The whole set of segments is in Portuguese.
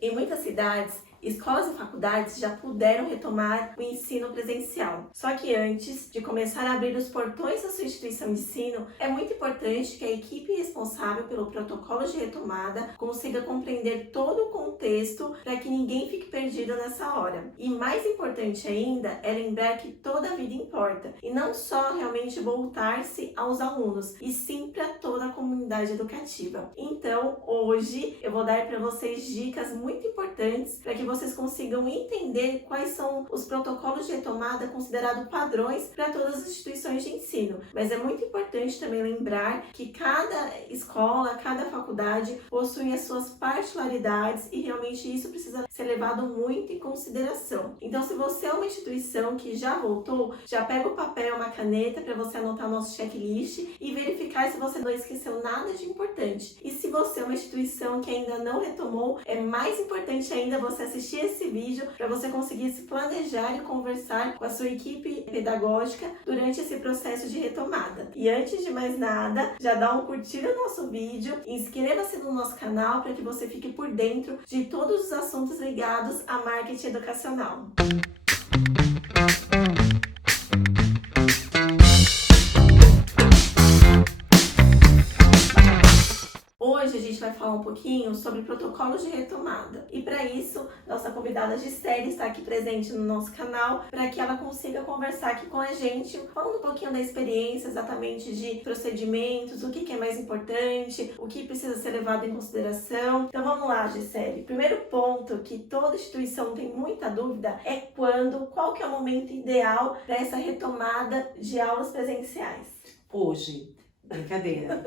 Em muitas cidades, escolas e faculdades já puderam retomar o ensino presencial. Só que antes de começar a abrir os portões da sua instituição de ensino, é muito importante que a equipe responsável pelo protocolo de retomada consiga compreender todo o contexto para que ninguém fique perdido nessa hora. E mais importante ainda é lembrar que toda a vida importa e não só realmente voltar-se aos alunos, e sim para toda a comunidade educativa. Então, hoje eu vou dar para vocês dicas muito importantes para que vocês consigam entender quais são os protocolos de retomada considerados padrões para todas as instituições de ensino. Mas é muito importante também lembrar que cada escola, cada faculdade possui as suas particularidades e realmente isso precisa ser levado muito em consideração. Então, se você é uma instituição que já voltou, já pega o papel, uma caneta para você anotar o nosso checklist e verificar se você não esqueceu nada de importante. E se você é uma instituição que ainda não retomou, é mais importante ainda você assistir esse vídeo para você conseguir se planejar e conversar com a sua equipe pedagógica durante esse processo de retomada. E antes de mais nada, já dá um curtir no nosso vídeo, inscreva-se no nosso canal para que você fique por dentro de todos os assuntos ligados a marketing educacional. Hoje a gente vai falar um pouquinho sobre protocolos de retomada. E para isso, nossa convidada Gisele está aqui presente no nosso canal para que ela consiga conversar aqui com a gente, falando um pouquinho da experiência exatamente de procedimentos, o que é mais importante, o que precisa ser levado em consideração. Então vamos lá, Gisele. Primeiro ponto que toda instituição tem muita dúvida é qual que é o momento ideal para essa retomada de aulas presenciais. Hoje, brincadeira,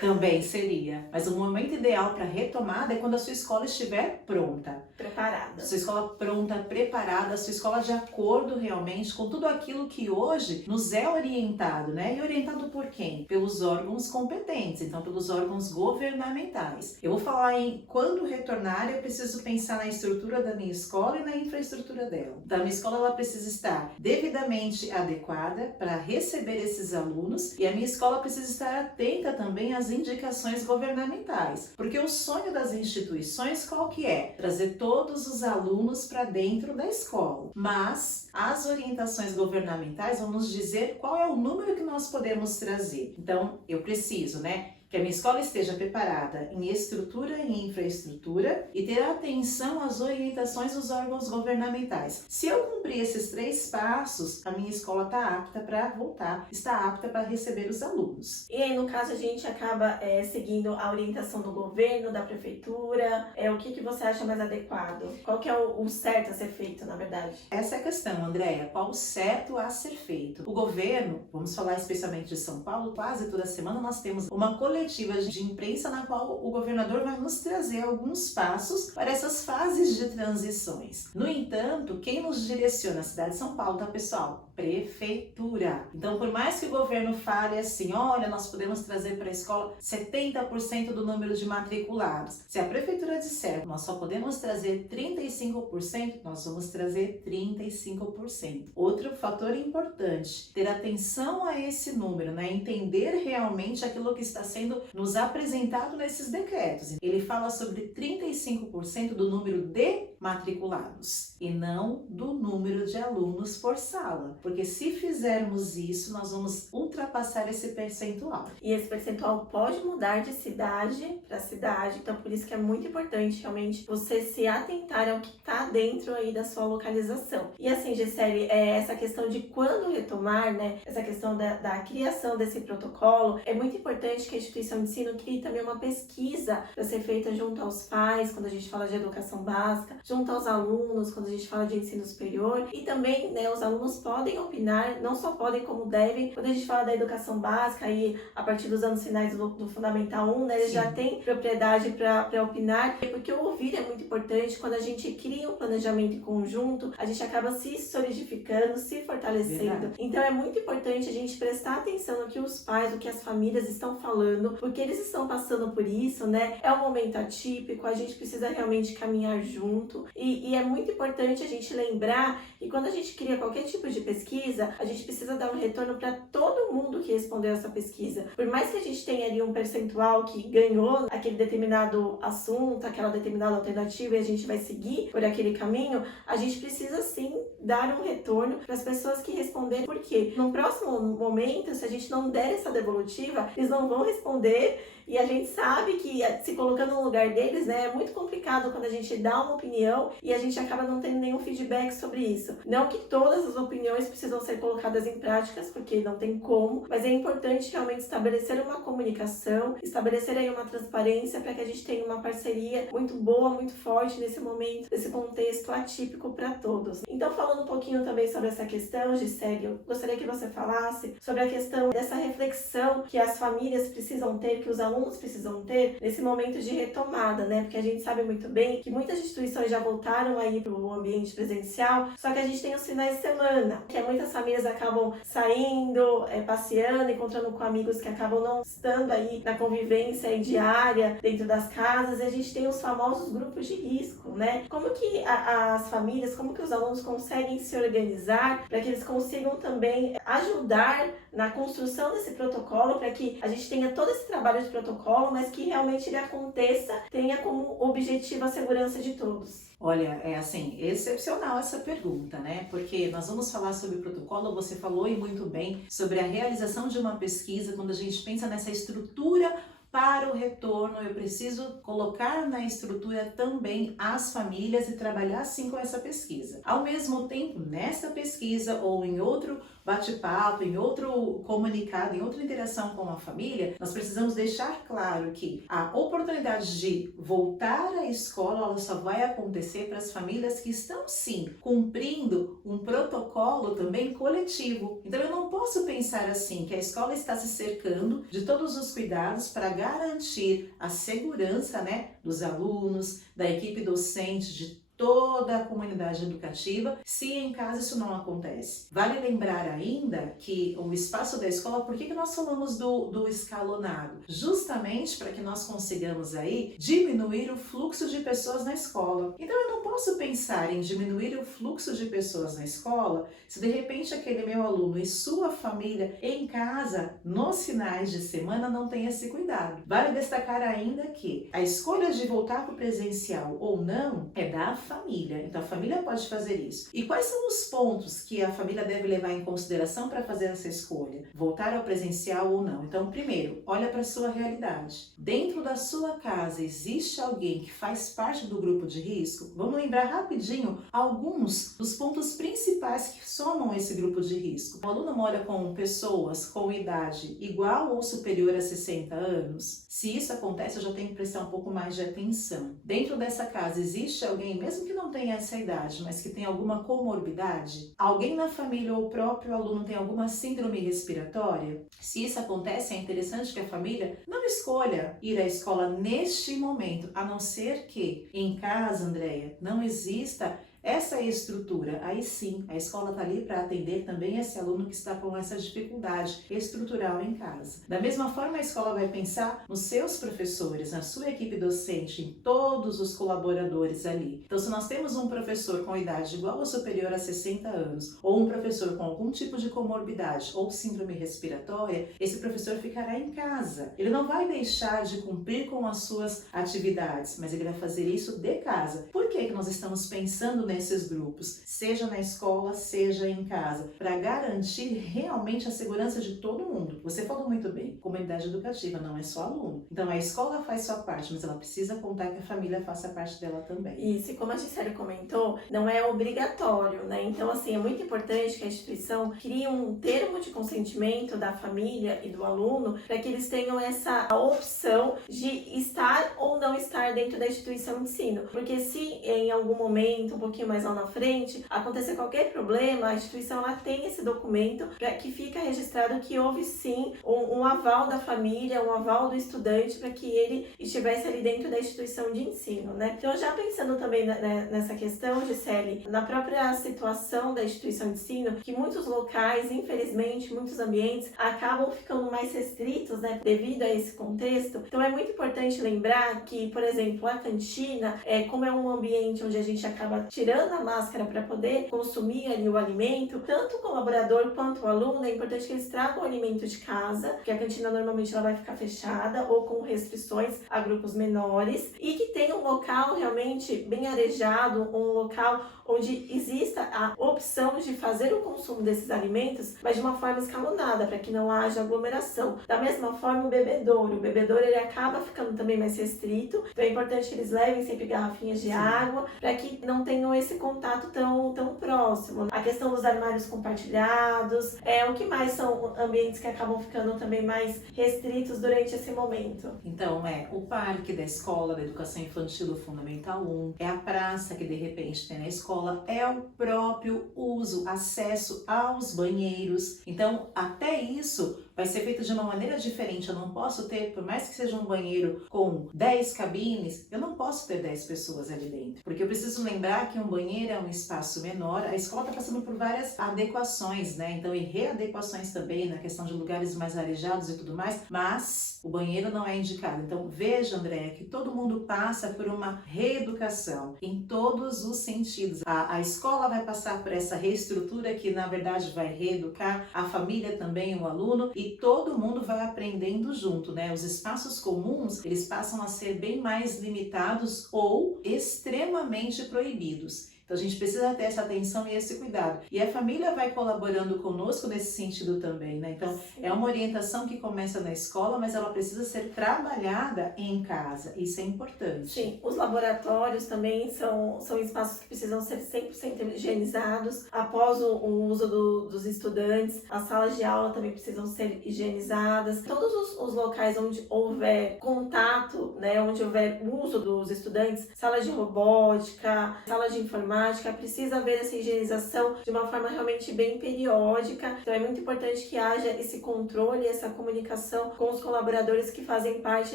também seria. Mas o momento ideal para retomada é quando a sua escola estiver pronta. Preparada. Sua escola pronta, preparada, sua escola de acordo realmente com tudo aquilo que hoje nos é orientado, né? E orientado por quem? Pelos órgãos competentes, então pelos órgãos governamentais. Eu vou falar em quando retornar, eu preciso pensar na estrutura da minha escola e na infraestrutura dela. Da minha escola, ela precisa estar devidamente adequada para receber esses alunos e a minha escola precisa estar atenta também às indicações governamentais, porque o sonho das instituições qual que é? Trazer todos os alunos para dentro da escola, mas as orientações governamentais vão nos dizer qual é o número que nós podemos trazer. Então, eu preciso, que a minha escola esteja preparada em estrutura e infraestrutura e ter atenção às orientações dos órgãos governamentais. Se eu cumprir esses 3 passos, a minha escola está apta para voltar, está apta para receber os alunos. E aí, no caso, a gente acaba seguindo a orientação do governo, da prefeitura. O que você acha mais adequado? Qual que é o certo a ser feito, na verdade? Essa é a questão, Andréia. Qual o certo a ser feito? O governo, vamos falar especialmente de São Paulo, quase toda semana nós temos uma coletiva de imprensa na qual o governador vai nos trazer alguns passos para essas fases de transições. No entanto, quem nos direciona a cidade de São Paulo, tá, pessoal? Prefeitura. Então, por mais que o governo fale assim, olha, nós podemos trazer para a escola 70% do número de matriculados. Se a prefeitura disser que nós só podemos trazer 35%, nós vamos trazer 35%. Outro fator importante, ter atenção a esse número, entender realmente aquilo que está sendo nos apresentado nesses decretos. Ele fala sobre 35% do número de matriculados e não do número de alunos por sala, porque se fizermos isso, nós vamos ultrapassar esse percentual. E esse percentual pode mudar de cidade para cidade, então por isso que é muito importante realmente você se atentar ao que está dentro aí da sua localização. E assim, Gisele, essa questão de quando retomar, essa questão da criação desse protocolo, é muito importante que a instituição de ensino crie também uma pesquisa para ser feita junto aos pais, quando a gente fala de educação básica, junto aos alunos, quando a gente fala de ensino superior, e também, os alunos podem opinar, não só podem como devem, quando a gente fala da educação básica, aí a partir dos anos finais do Fundamental 1, eles já têm propriedade para opinar, porque o ouvir é muito importante. Quando a gente cria um planejamento em conjunto, a gente acaba se solidificando, se fortalecendo. Verdade. Então é muito importante a gente prestar atenção no que os pais, no que as famílias estão falando, porque eles estão passando por isso, É um momento atípico, a gente precisa realmente caminhar junto. junto. E é muito importante a gente lembrar que quando a gente cria qualquer tipo de pesquisa, a gente precisa dar um retorno para todo mundo que respondeu essa pesquisa. Por mais que a gente tenha ali um percentual que ganhou aquele determinado assunto, aquela determinada alternativa e a gente vai seguir por aquele caminho, a gente precisa sim dar um retorno para as pessoas que responderem, porque no próximo momento, se a gente não der essa devolutiva, eles não vão responder. E a gente sabe que, se colocando no lugar deles, né, é muito complicado quando a gente dá uma opinião e a gente acaba não tendo nenhum feedback sobre isso. Não que todas as opiniões precisam ser colocadas em práticas, porque não tem como, mas é importante realmente estabelecer uma comunicação, estabelecer aí uma transparência para que a gente tenha uma parceria muito boa, muito forte nesse momento, nesse contexto atípico para todos. Então, falando um pouquinho também sobre essa questão, Gisele, eu gostaria que você falasse sobre a questão dessa reflexão que as famílias precisam ter, que os alunos precisam ter nesse momento de retomada, né? Porque a gente sabe muito bem que muitas instituições já voltaram aí para o ambiente presencial, só que a gente tem os finais de semana, que muitas famílias acabam saindo, passeando, encontrando com amigos que acabam não estando aí na convivência aí diária dentro das casas, e a gente tem os famosos grupos de risco, né? Como que as famílias, como que os alunos conseguem se organizar para que eles consigam também ajudar na construção desse protocolo, para que a gente tenha todo esse trabalho de protocolo, mas que realmente ele aconteça, tenha como objetivo a segurança de todos. Olha, é assim, excepcional essa pergunta, né? Porque nós vamos falar sobre o protocolo, você falou e muito bem sobre a realização de uma pesquisa. Quando a gente pensa nessa estrutura para o retorno, eu preciso colocar na estrutura também as famílias e trabalhar sim com essa pesquisa. Ao mesmo tempo, nessa pesquisa ou em outro bate-papo, em outro comunicado, em outra interação com a família, nós precisamos deixar claro que a oportunidade de voltar à escola, ela só vai acontecer para as famílias que estão sim cumprindo um protocolo também coletivo. Então eu não posso pensar assim que a escola está se cercando de todos os cuidados para garantir a segurança, né, dos alunos, da equipe docente, de toda a comunidade educativa, se em casa isso não acontece. Vale lembrar ainda que o espaço da escola, por que nós falamos do escalonado? Justamente para que nós consigamos aí diminuir o fluxo de pessoas na escola. Então eu não posso pensar em diminuir o fluxo de pessoas na escola se de repente aquele meu aluno e sua família em casa, nos finais de semana, não tem esse cuidado. Vale destacar ainda que a escolha de voltar para o presencial ou não é da família. Então a família pode fazer isso. E quais são os pontos que a família deve levar em consideração para fazer essa escolha? Voltar ao presencial ou não? Então, primeiro, olha para a sua realidade. Dentro da sua casa existe alguém que faz parte do grupo de risco? Vamos lembrar rapidinho alguns dos pontos principais que somam esse grupo de risco. O aluno mora com pessoas com idade igual ou superior a 60 anos? Se isso acontece, eu já tenho que prestar um pouco mais de atenção. Dentro dessa casa existe alguém, mesmo que não tenha essa idade, mas que tem alguma comorbidade? Alguém na família ou o próprio aluno tem alguma síndrome respiratória? Se isso acontece, é interessante que a família não escolha ir à escola neste momento, a não ser que em casa, Andréia, não exista essa estrutura. Aí sim, a escola está ali para atender também esse aluno que está com essa dificuldade estrutural em casa. Da mesma forma, a escola vai pensar nos seus professores, na sua equipe docente, em todos os colaboradores ali. Então, se nós temos um professor com idade igual ou superior a 60 anos, ou um professor com algum tipo de comorbidade ou síndrome respiratória, esse professor ficará em casa. Ele não vai deixar de cumprir com as suas atividades, mas ele vai fazer isso de casa. Por que nós estamos pensando nesses grupos, seja na escola, seja em casa, para garantir realmente a segurança de todo mundo? Você falou muito bem, comunidade educativa não é só aluno. Então a escola faz sua parte, mas ela precisa contar que a família faça parte dela também. Isso, e como a Gisele comentou, não é obrigatório, né? Então, assim, é muito importante que a instituição crie um termo de consentimento da família e do aluno para que eles tenham essa opção de estar ou não estar dentro da instituição de ensino. Porque se em algum momento, um pouquinho mais lá na frente, acontecer qualquer problema, a instituição ela tem esse documento para que fica registrado que houve sim um aval da família, um aval do estudante para que ele estivesse ali dentro da instituição de ensino, né? Então, já pensando também nessa questão, Gisele, na própria situação da instituição de ensino, que muitos locais, infelizmente, muitos ambientes acabam ficando mais restritos, né, devido a esse contexto. Então, é muito importante lembrar que, por exemplo, a cantina, como é um ambiente onde a gente acaba tirando a máscara para poder consumir ali o alimento, tanto o colaborador quanto o aluno, é importante que eles tragam o alimento de casa, porque a cantina normalmente ela vai ficar fechada ou com restrições a grupos menores, e que tenha um local realmente bem arejado, um local onde exista a opção de fazer o consumo desses alimentos, mas de uma forma escalonada, para que não haja aglomeração. Da mesma forma, o bebedouro ele acaba ficando também mais restrito, então é importante que eles levem sempre garrafinhas de água, para que não tenham esse contato tão próximo. A questão dos armários compartilhados, o que mais são ambientes que acabam ficando também mais restritos durante esse momento? Então, o parque da escola, da educação infantil do Fundamental 1, é a praça que de repente tem na escola, é o próprio uso, acesso aos banheiros. Então, até isso vai ser feito de uma maneira diferente. Eu não posso ter, por mais que seja um banheiro com 10 cabines, eu não posso ter 10 pessoas ali dentro. Porque eu preciso lembrar que um banheiro é um espaço menor. A escola está passando por várias adequações, né? Então, e readequações também na questão de lugares mais arejados e tudo mais, mas o banheiro não é indicado. Então, veja, Andréia, que todo mundo passa por uma reeducação em todos os sentidos. A escola vai passar por essa reestrutura que, na verdade, vai reeducar a família também, o aluno, e todo mundo vai aprendendo junto, né? Os espaços comuns, eles passam a ser bem mais limitados ou extremamente proibidos. Então a gente precisa ter essa atenção e esse cuidado. E a família vai colaborando conosco nesse sentido também, né? Então é uma orientação que começa na escola, mas ela precisa ser trabalhada em casa. Isso é importante. Sim, os laboratórios também são espaços que precisam ser 100% higienizados após o uso dos estudantes. As salas de aula também precisam ser higienizadas. Todos os locais onde houver contato, né, onde houver uso dos estudantes, salas de robótica, salas de informática, precisa haver essa higienização de uma forma realmente bem periódica. Então é muito importante que haja esse controle, essa comunicação com os colaboradores que fazem parte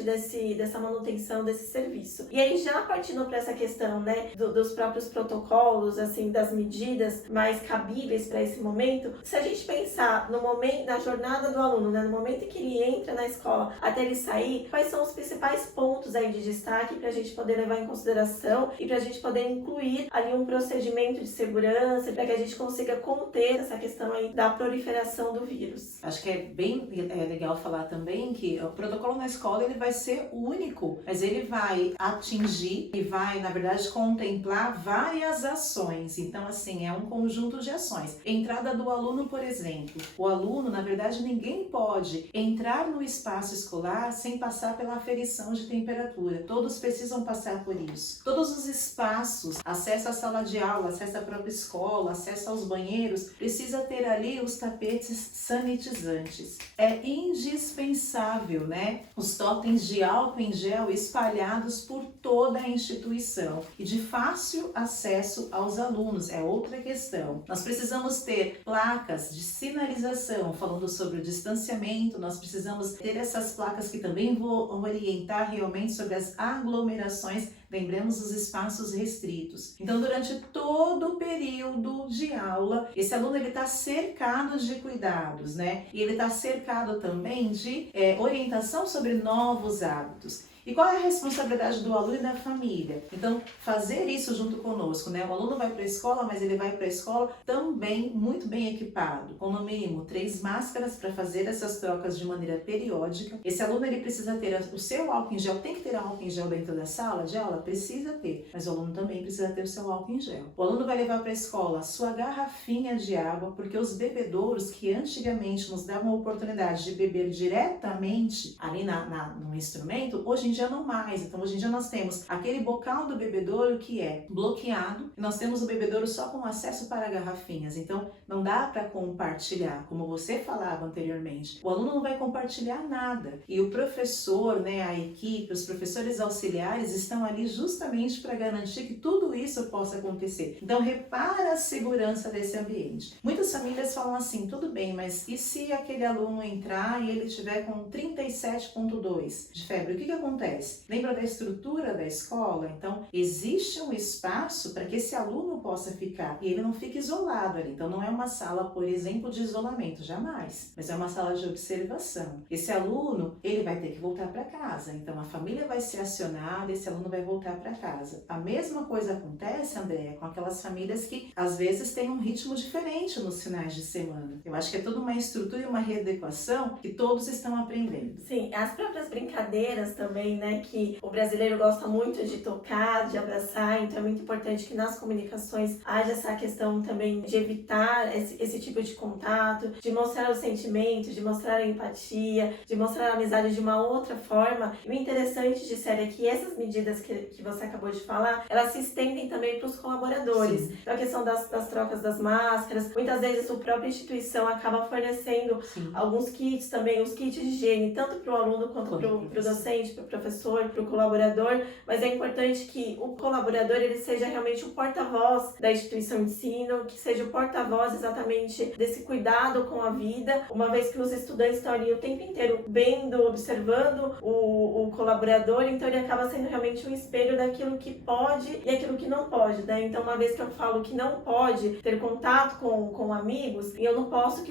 dessa manutenção desse serviço. E aí, já partindo para essa questão, né, dos próprios protocolos, assim, das medidas mais cabíveis para esse momento, se a gente pensar no momento, na jornada do aluno, né, no momento em que ele entra na escola até ele sair, quais são os principais pontos aí de destaque para a gente poder levar em consideração e para a gente poder incluir ali um procedimento de segurança para que a gente consiga conter essa questão aí da proliferação do vírus. Acho que é bem legal falar também que o protocolo na escola ele vai ser único, mas ele vai atingir e vai, na verdade, contemplar várias ações. Então, assim, é um conjunto de ações. Entrada do aluno, por exemplo. O aluno, na verdade, ninguém pode entrar no espaço escolar sem passar pela aferição de temperatura. Todos precisam passar por isso. Todos os espaços, acesso à sala de aula, acesso à própria escola, acesso aos banheiros, precisa ter ali os tapetes sanitizantes. É indispensável, né? Os totens de álcool em gel espalhados por toda a instituição e de fácil acesso aos alunos, é outra questão. Nós precisamos ter placas de sinalização falando sobre o distanciamento, nós precisamos ter essas placas que também vão orientar realmente sobre as aglomerações. Lembremos os espaços restritos. Então, durante todo o período de aula, esse aluno está cercado de cuidados, né? E ele está cercado também de orientação sobre novos hábitos. E qual é a responsabilidade do aluno e da família? Então, fazer isso junto conosco, né? O aluno vai para a escola, mas ele vai para a escola também muito bem equipado, com no mínimo 3 máscaras para fazer essas trocas de maneira periódica. Esse aluno ele precisa ter o seu álcool em gel. Tem que ter álcool em gel dentro da sala de aula? Precisa ter, mas o aluno também precisa ter o seu álcool em gel. O aluno vai levar para a escola a sua garrafinha de água, porque os bebedouros que antigamente nos davam a oportunidade de beber diretamente ali no instrumento, hoje em dia não mais. Então hoje em dia nós temos aquele bocal do bebedouro que é bloqueado e nós temos o bebedouro só com acesso para garrafinhas. Então não dá para compartilhar, como você falava anteriormente. O aluno não vai compartilhar nada e o professor, né, a equipe, os professores auxiliares estão ali justamente para garantir que tudo isso possa acontecer. Então repara a segurança desse ambiente. Muitas famílias falam assim, tudo bem, mas e se aquele aluno entrar e ele tiver com 37,2 de febre? O que acontece? Lembra da estrutura da escola? Então existe um espaço para que esse aluno possa ficar e ele não fique isolado ali. Então não é uma sala, por exemplo, de isolamento, jamais, mas é uma sala de observação. Esse aluno, ele vai ter que voltar para casa, então a família vai ser acionada, esse aluno vai voltar para casa. A mesma coisa acontece, Andréia, com aquelas famílias que às vezes têm um ritmo diferente nos finais de semana. Eu acho que é toda uma estrutura e uma readequação que todos estão aprendendo. Sim, as próprias brincadeiras também, né, que o brasileiro gosta muito de tocar, de abraçar, então é muito importante que nas comunicações haja essa questão também de evitar esse tipo de contato, de mostrar os sentimentos, de mostrar a empatia, de mostrar a amizade de uma outra forma. E o interessante, Gisele, é que essas medidas que você acabou de falar, elas se estendem também para os colaboradores. Sim. Então a questão das trocas das máscaras, muitas vezes a própria instituição acaba fornecendo alguns kits também, os kits de higiene, tanto para o aluno quanto para o docente, para o professor, para o colaborador, mas é importante que o colaborador ele seja realmente o porta-voz da instituição de ensino, que seja o porta-voz exatamente desse cuidado com a vida, uma vez que os estudantes estão ali o tempo inteiro vendo, observando o colaborador, então ele acaba sendo realmente um espelho daquilo que pode e aquilo que não pode, né? Então uma vez que eu falo que não pode ter contato com amigos, eu não posso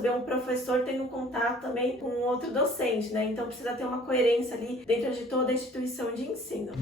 ver um professor tendo contato também com um outro docente, né? Então precisa ter uma coerência ali dentro de toda a instituição de ensino.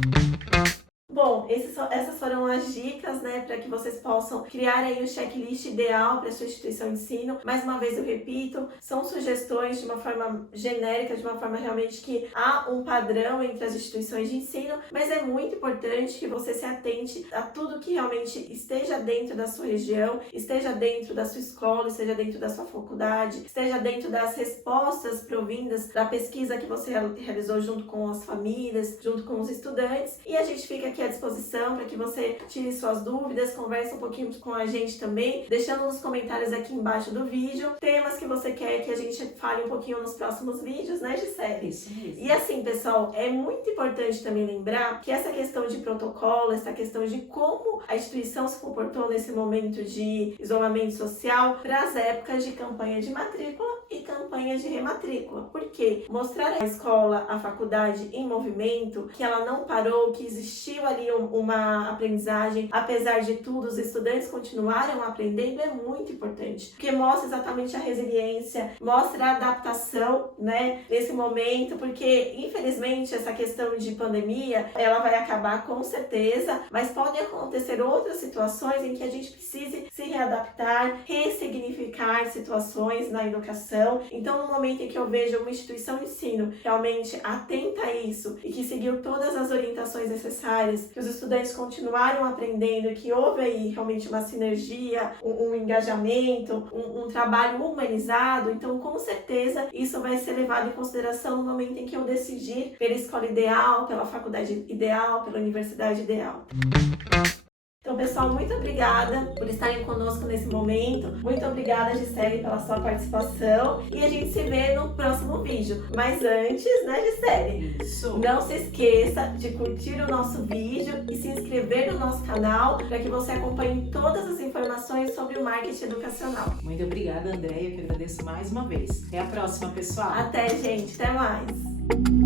Bom, essas foram as dicas, né, para que vocês possam criar aí o checklist ideal para a sua instituição de ensino. Mais uma vez eu repito, são sugestões de uma forma genérica, de uma forma realmente que há um padrão entre as instituições de ensino, mas é muito importante que você se atente a tudo que realmente esteja dentro da sua região, esteja dentro da sua escola, esteja dentro da sua faculdade, esteja dentro das respostas provindas da pesquisa que você realizou junto com as famílias, junto com os estudantes, e a gente fica aqui à disposição para que você tire suas dúvidas, converse um pouquinho com a gente também, deixando nos comentários aqui embaixo do vídeo temas que você quer que a gente fale um pouquinho nos próximos vídeos, né, Gisele? Isso mesmo. E assim, pessoal, é muito importante também lembrar que essa questão de protocolo, essa questão de como a instituição se comportou nesse momento de isolamento social para as épocas de campanha de matrícula e campanha de rematrícula. Por quê? Mostrar a escola, a faculdade em movimento, que ela não parou, que existiu ali uma aprendizagem, apesar de tudo, os estudantes continuaram aprendendo, é muito importante, porque mostra exatamente a resiliência, mostra a adaptação, né, nesse momento, porque infelizmente essa questão de pandemia, ela vai acabar com certeza, mas podem acontecer outras situações em que a gente precise se readaptar, ressignificar situações na educação. Então, no momento em que eu vejo uma instituição de ensino realmente atenta a isso e que seguiu todas as orientações necessárias, que os estudantes continuaram aprendendo, que houve aí realmente uma sinergia, um engajamento, um trabalho humanizado, então com certeza isso vai ser levado em consideração no momento em que eu decidir pela escola ideal, pela faculdade ideal, pela universidade ideal. Então, pessoal, muito obrigada por estarem conosco nesse momento. Muito obrigada, Gisele, pela sua participação. E a gente se vê no próximo vídeo. Mas antes, né, Gisele? Isso. Não se esqueça de curtir o nosso vídeo e se inscrever no nosso canal para que você acompanhe todas as informações sobre o marketing educacional. Muito obrigada, Andréia. Eu que agradeço mais uma vez. Até a próxima, pessoal. Até, gente. Até mais.